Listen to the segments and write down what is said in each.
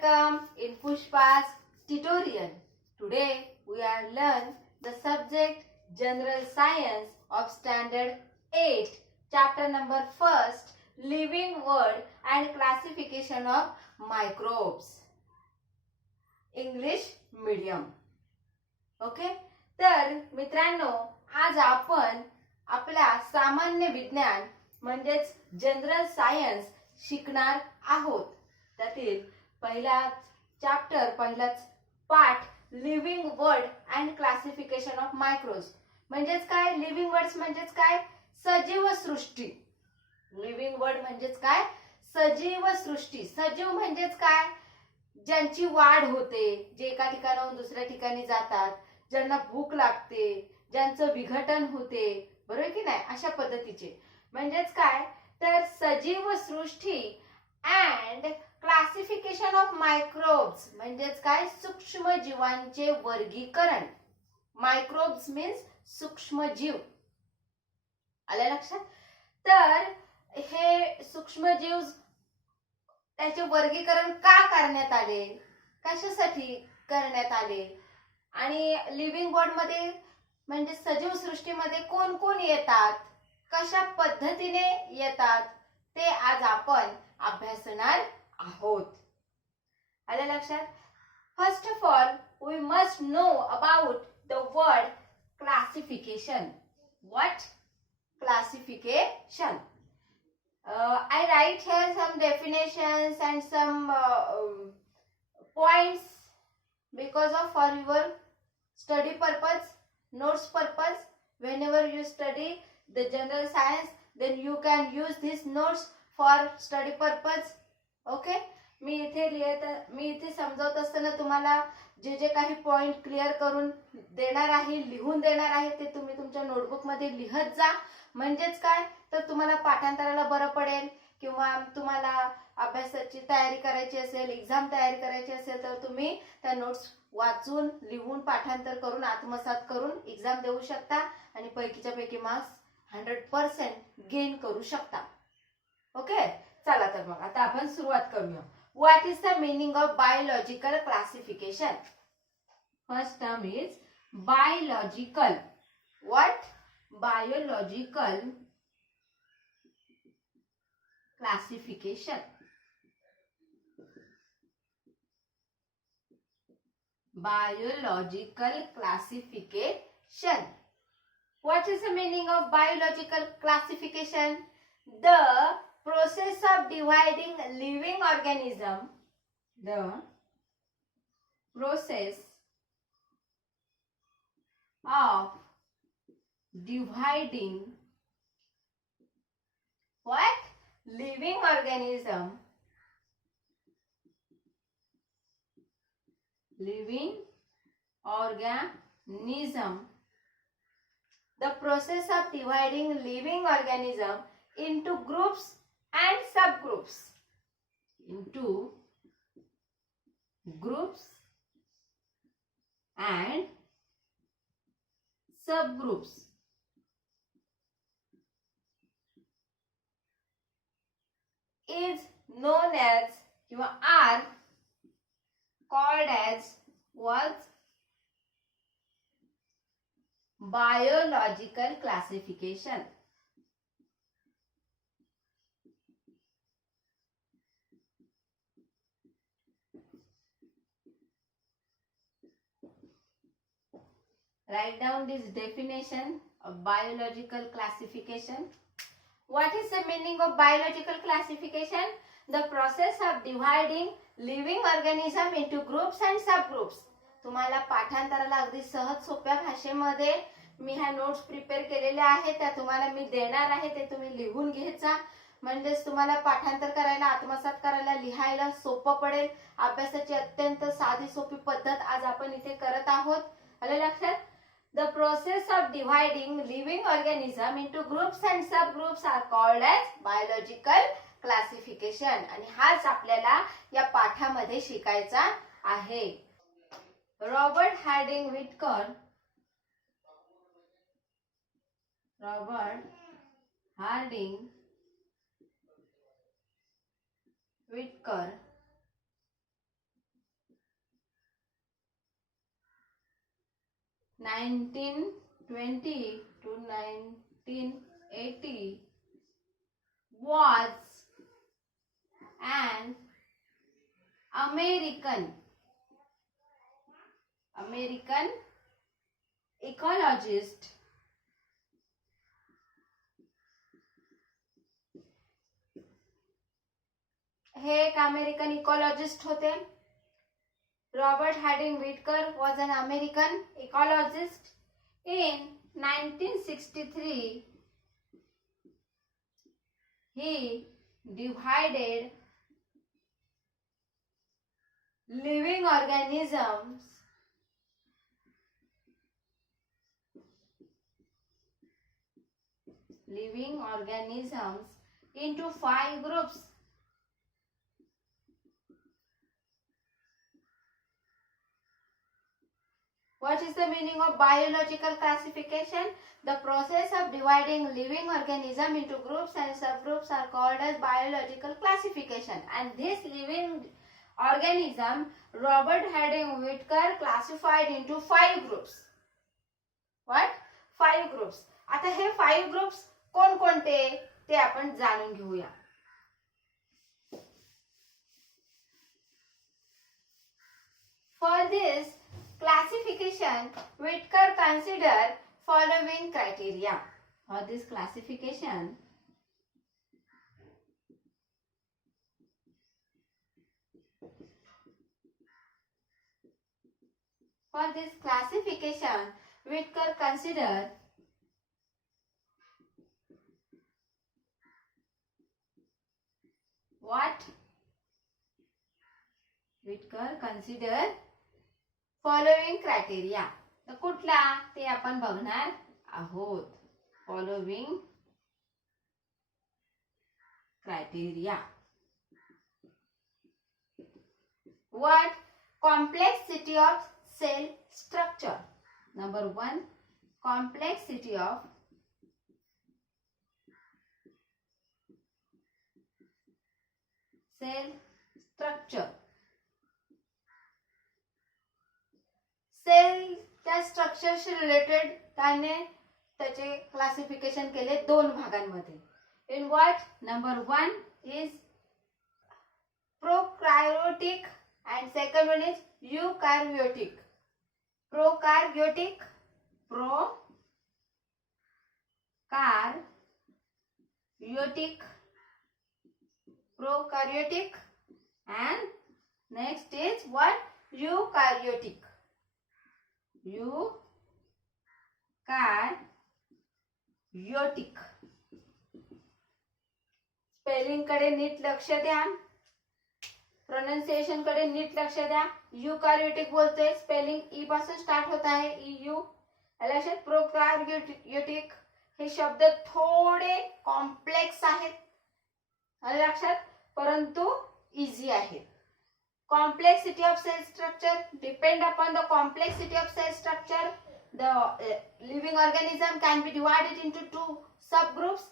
welcome in Pushpa's tutorial. Today we are learn the subject General Science of Standard 8, chapter number 1st, Living World and Classification of Microbes. English medium. Okay, तर मित्रांनो आज आपण आपल्या सामान्य विज्ञान म्हणजेच general science शिकणार आहोत. त्यातील पहिलाच चॅप्टर पहिलाच पाठ living word and classification of microbes. म्हणजेच काय लिव्हिंग वर्ड्स म्हणजेच काय सजीव सृष्टी. लिव्हिंग वर्ड म्हणजेच काय सजीव सृष्टी. सजीव म्हणजेच काय ज्यांची वाढ होते, जे एका ठिकाणाहून दुसऱ्या ठिकाणी जातात, ज्यांना भूक लागते, ज्यांचं विघटन होते, बरोबर की नाही, अशा पद्धतीचे म्हणजेच काय तर सजीव सृष्टी अँड क्लासिफिकेशन ऑफ मायक्रोब्स म्हणजेच काय सूक्ष्म जीवांचे वर्गीकरण. मायक्रोब्स मीन्स सूक्ष्म जीव. आलं लक्षात? तर हे सूक्ष्म जीव त्याचे वर्गीकरण का करण्यात आले, कशासाठी करण्यात आले आणि लिव्हिंग वर्ल्ड मध्ये म्हणजे सजीव सृष्टीमध्ये कोण कोण येतात, कशा पद्धतीने येतात ते आज आपण अभ्यासणार आहोत. आलं लक्षात? First of all we must know about the word classification. What classification? I write here some definitions and some points because of for your study purpose, notes purpose. Whenever you study the general science, then you can use these notes for study purpose. Okay? मी इथे समजावत असताना तुम्हाला जे जे काही point clear करून देणार आहे, लिहून देणार आहे, ते तुम्ही तुमच्या नोटबुक मध्ये लिहत जा. म्हणजेच काय तर तुम्हाला पाठांतराला बरं पडेल किंवा तुम्हाला अभ्यासाची तयारी करायची असेल, एक्झाम तयारी करायची असेल तर तुम्ही त्या नोट्स वाचून लिहून पाठांतर करून आत्मसात करून एक्झाम देऊ शकता आणि पैकीच्या पैकी मार्क्स 100% गेन करू शकता. ओके, चला तर मग आता आपण सुरुवात करूया. What is the meaning of biological classification? First term is biological. What? Biological classification. Biological classification. What is the meaning of biological classification? The process of dividing living organism. The process of dividing what? Living organism. Living organism. The process of dividing living organism into groups and subgroups. Into groups and subgroups. Is known as or are called as was biological classification. Write down this definition of biological classification. What is the meaning of biological classification? The process of dividing living organism into groups and subgroups. तुम्हाला पाठांतराला अगदी सहज सोप्या भाषेमध्ये मी ह्या notes prepare केलेल्या आहेत, त्या तुम्हाला मी देणार आहे, ते तुम्ही लिहून घ्यायचा. म्हणजेच तुम्हाला पाठांतर करायला, आत्मसात करायला, लिहायला सोपं पडेल. अभ्यासाची अत्यंत साधी सोपी पद्धत आज आपण इथे करत आहोत. आलं लक्षात? The process of dividing living organism into groups and subgroups are called as biological classification. आणि हाच आपल्याला या पाठामध्ये शिकायचा आहे. Robert Harding Whittaker. Robert Harding Whittaker 1920 to 1980 was an American ecologist, हे एक अमेरिकन इकॉलॉजिस्ट होते. Robert Harding Whittaker was an American ecologist. In 1963 he divided living organisms into 5 groups. What is the meaning of biological classification? The process of dividing living organisms into groups and subgroups are called as biological classification. And this living organism, Robert Harding Whittaker classified into 5 groups. What? 5 groups. आता हे 5 groups कोणकोणते ते आपण जाणून घेऊया. For this classification, Whittaker considered following criteria. For this classification, Whittaker considered what? Whittaker considered following criteria. तर कुठला ते आपण बघणार आहोत. Following criteria. What? Complexity of cell structure. Number 1, complexity of cell structure. Cell त्या स्ट्रक्चरशी रिलेटेड त्याने त्याचे क्लासिफिकेशन केले 2 भागांमध्ये. In what? Number 1 is prokaryotic and second one is eukaryotic. Prokaryotic and next is what? Eukaryotic. Spelling कडे नीट लक्ष द्या. प्रोनाउन्सिएशन कडे नीट लक्ष द्या. युकॅरियोटिक बोलतोय, स्पेलिंग ई पासून स्टार्ट होत आहे. EU. लक्षात. प्रोकॅरियोटिक हे शब्द थोडे कॉम्प्लेक्स आहेत लक्षात, परंतु इझी आहेत. Complexity of cell structure. Depend upon the complexity of cell structure, the living organism can be divided into 2 subgroups,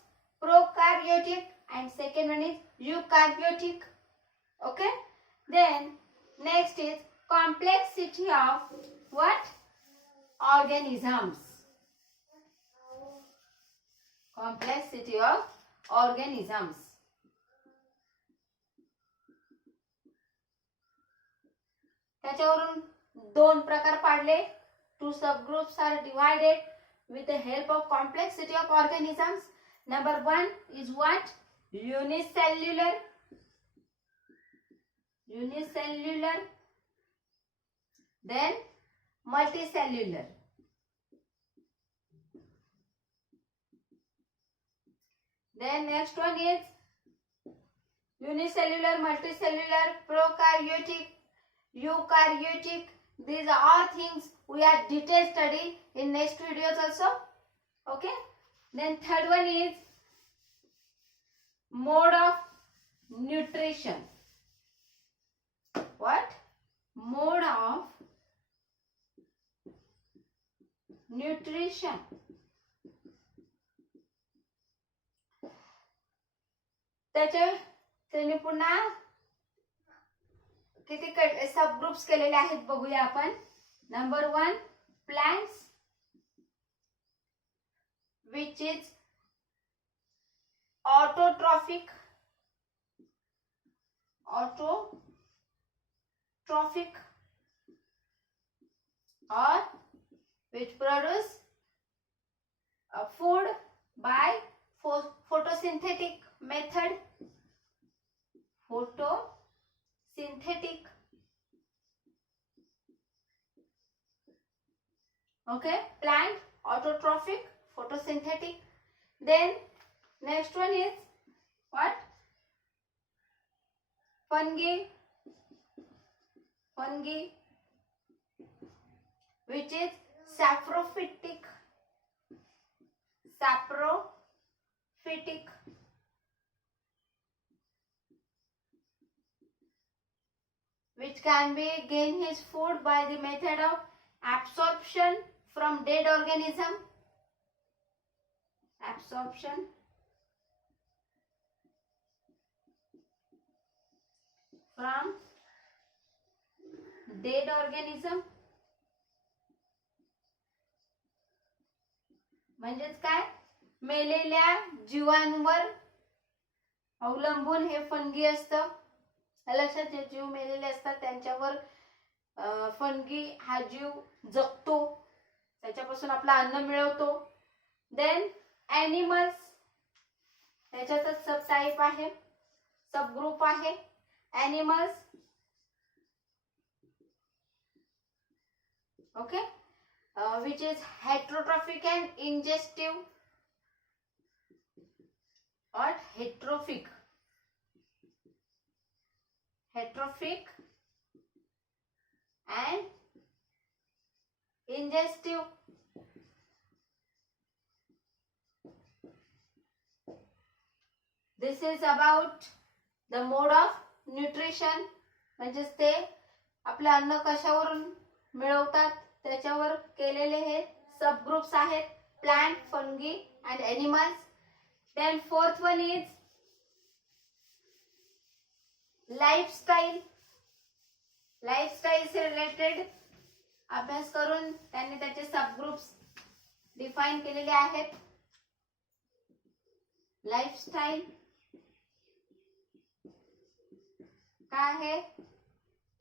prokaryotic and second one is eukaryotic. Okay. Then next is complexity of what? Organisms. Complexity of organisms. त्याच्यावरून 2 प्रकार पाडले. 2 subgroups are divided with the help of complexity of organisms. Number 1 is what? Unicellular. Then multicellular. Then next one is unicellular, multicellular, prokaryotic, eukaryotic. These are all things we are detail study in next videos also. Okay. Then third one is mode of nutrition. What? Mode of nutrition. त्याने पुन्हा किती सब ग्रुप्स केलेले आहेत बघूया आपण. नंबर 1 plants, which is autotrophic or which produce food by photosynthetic method. Photosynthetic. Okay, plant, autotrophic, photosynthetic. Then next one is what? Fungi, which is saprophytic, which can be gain his food by the method of absorption from dead organism. Absorption from dead organism म्हणजेच काय? मेलेल्या जीवांवर अवलंबून हे फंगी असतं. लक्षात, जे जीव मेलेले असतात त्यांच्यावर फंगी हा जीव जगतो, त्याच्यापासून आपलं अन्न मिळवतो. देन ॲनिमल्स, त्याच्यातच सब टाइप आहे, सब ग्रुप आहे. Animals, okay, which is heterotrophic and ingestive or heterotrophic and ingestive. This is about the mode of nutrition, म्हणजेच ते आपले अन्न कशावरून मिळवतात त्याच्यावर केलेले हे सब ग्रुप्स आहेत, plant, fungi and animals. Then fourth one is lifestyle. Lifestyle से रिलेटेड अभ्यास करून त्यांनी त्याचे सब ग्रुप्स डिफाइन केलेले आहेत. लाईफस्टाईल काय आहे?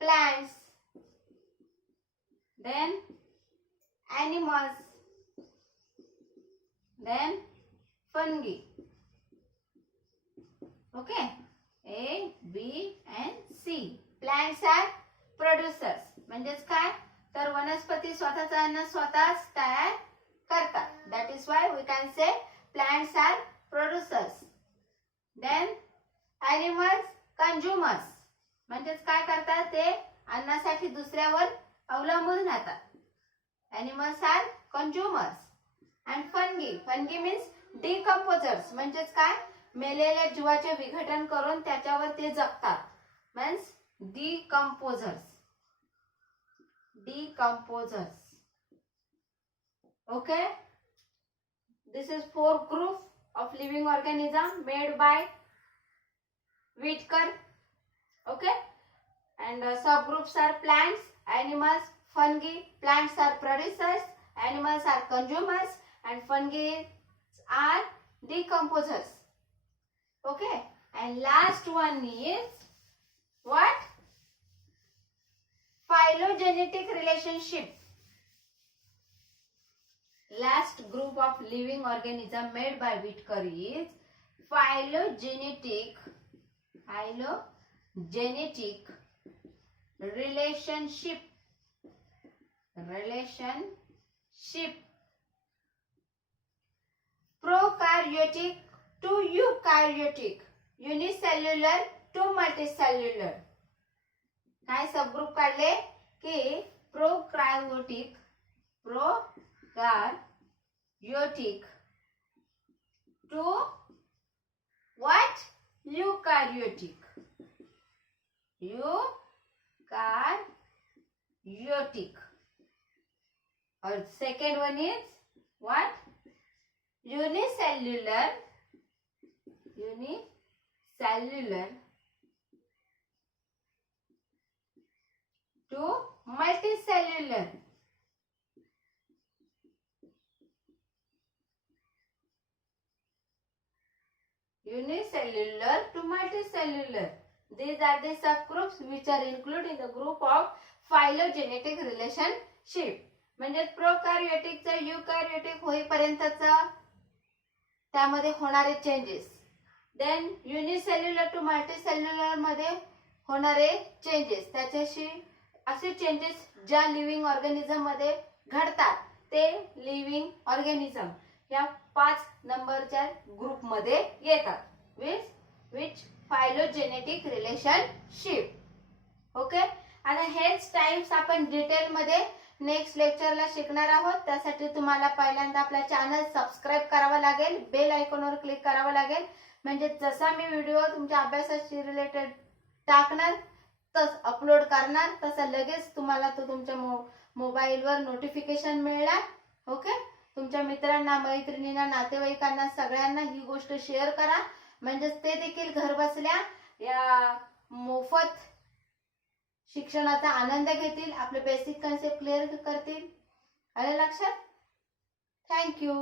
Plants, then animals, then fungi. Okay, A, B and C. Plants are producers. म्हणजेच काय? तर वनस्पती स्वतःचं अन्न स्वतःच तयार करतात. That is why we can say plants are producers. Then animals, consumers. म्हणजेच काय करतात? ते अन्नासाठी दुसऱ्यावर अवलंबून राहतात. Animals are consumers. And fungi means decomposers. म्हणजेच काय? मेलेल्या जीवाचे विघटन करून त्याच्यावर ते जगतात. Means decomposers. Okay, this is four group of living organism made by Whitaker. Okay, and subgroups are plants, animals, fungi. Plants are producers, animals are consumers, and fungi are decomposers. Okay, and last one is what? Phylogenetic relationship. Last group of living organism made by Whitaker is phylogenetic relationship. Prokaryotic to eukaryotic, unicellular to multicellular. काय सबग्रुप काढले की prokaryotic to what? Eukaryotic. Or second one is what? Unicellular to multicellular. unicellular to multicellular. These are the subgroups which are included in the group of phylogenetic relationship. म्हणजे प्रोकॅरियोटिक च युकॅरियोटिक होईपर्यंतचा त्यामध्ये होणारे changes. Then unicellular to multicellular मध्ये होणारे चेंजेस. त्याच्याशी असे चेंजेस ज्या लिव्हिंग ऑर्गॅनिझम मध्ये घडतात ते लिव्हिंग ऑर्गॅनिझम या 5 नंबरच्या ग्रुप मध्ये येतात. विच फायलोजेनेटिक रिलेशनशिप. ओके. आणि हेच टाइप्स आपण डिटेल मध्ये नेक्स्ट लेक्चरला शिकणार आहोत. त्यासाठी तुम्हाला पहिल्यांदा आपला चॅनल सबस्क्राइब करावा लागेल, बेल आयकॉनवर क्लिक करावं लागेल. म्हणजे जसा मी व्हिडिओ तुमच्या अभ्यासाशी रिलेटेड टाकणार तस अपलोड करणार तसं लगेच तुम्हाला तो तुमच्या मोबाईलवर नोटिफिकेशन मिळणार. ओके. तुमच्या मित्रांना, मैत्रिणींना, नातेवाईकांना सगळ्यांना ही गोष्ट शेअर करा. म्हणजे ते देखील घर बसल्या या मोफत शिक्षणाचा आनंद घेतील, आपले बेसिक कन्सेप्ट क्लिअर करतील. आलं लक्षात? थँक्यू.